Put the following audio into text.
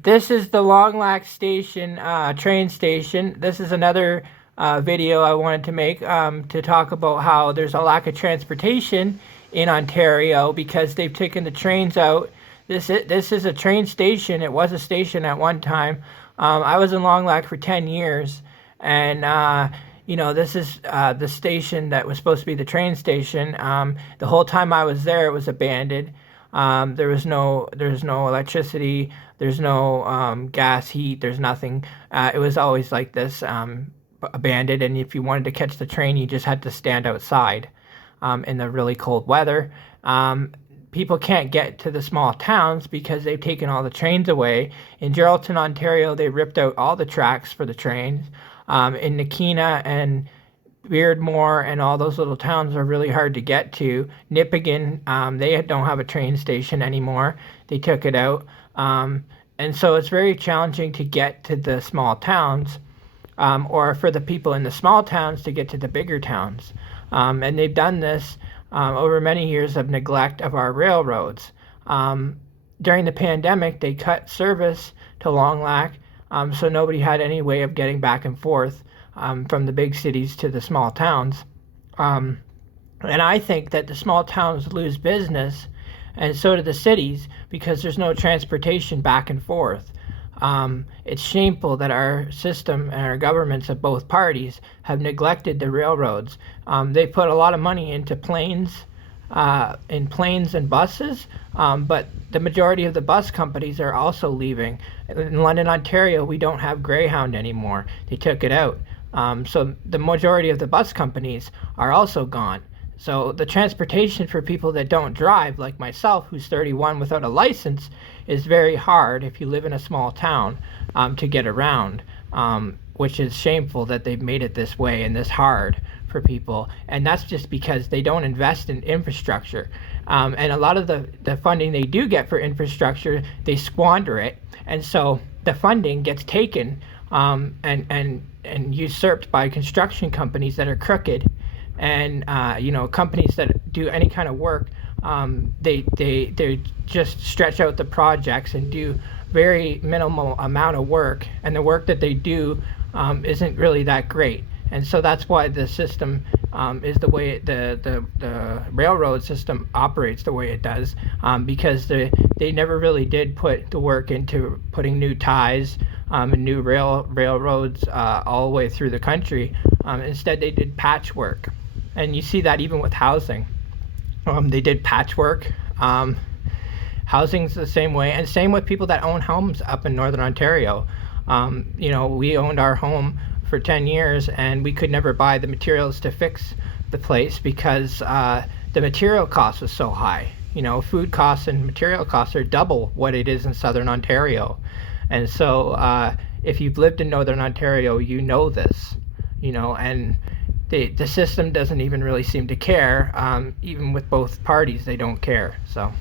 This is the Longlac station, train station. This is another video I wanted to make to talk about how there's a lack of transportation in Ontario because they've taken the trains out. This is a train station. It was a station at one time. I was in Longlac for 10 years, and this is the station that was supposed to be the train station. The whole time I was there, it was abandoned. There's no electricity. There's no gas, heat. There's nothing. It was always like this, abandoned. And if you wanted to catch the train, you just had to stand outside in the really cold weather. People can't get to the small towns because they've taken all the trains away. In Geraldton, Ontario, they ripped out all the tracks for the trains. In Nakina and Beardmore and all those little towns are really hard to get to. Nipigon, they don't have a train station anymore. They took it out. And so it's very challenging to get to the small towns, or for the people in the small towns to get to the bigger towns. And they've done this over many years of neglect of our railroads. During the pandemic, they cut service to Longlac, so nobody had any way of getting back and forth from the big cities to the small towns. And I think that the small towns lose business, and so do the cities, because there's no transportation back and forth. It's shameful that our system and our governments of both parties have neglected the railroads. They put a lot of money into planes, and buses, but the majority of the bus companies are also leaving. In London, Ontario, we don't have Greyhound anymore. They took it out. So the majority of the bus companies are also gone. So the transportation for people that don't drive, like myself, who's 31 without a license, is very hard if you live in a small town to get around, which is shameful that they've made it this way and this hard for people. And that's just because they don't invest in infrastructure. And a lot of the funding they do get for infrastructure, they squander it. And so the funding gets taken and usurped by construction companies that are crooked, and companies that do any kind of work. They just stretch out the projects and do very minimal amount of work, and the work that they do isn't really that great. And so that's why the system is the way the railroad system operates the way it does, because they never really did put the work into putting new ties and new railroads all the way through the country. Instead, they did patchwork, and you see that even with housing. They did patchwork. Housing's the same way, and same with people that own homes up in Northern Ontario. We owned our home for 10 years, and we could never buy the materials to fix the place because the material cost was so high. Food costs and material costs are double what it is in Southern Ontario. And so if you've lived in Northern Ontario, you know this, and the system doesn't even really seem to care. Even with both parties, they don't care. So.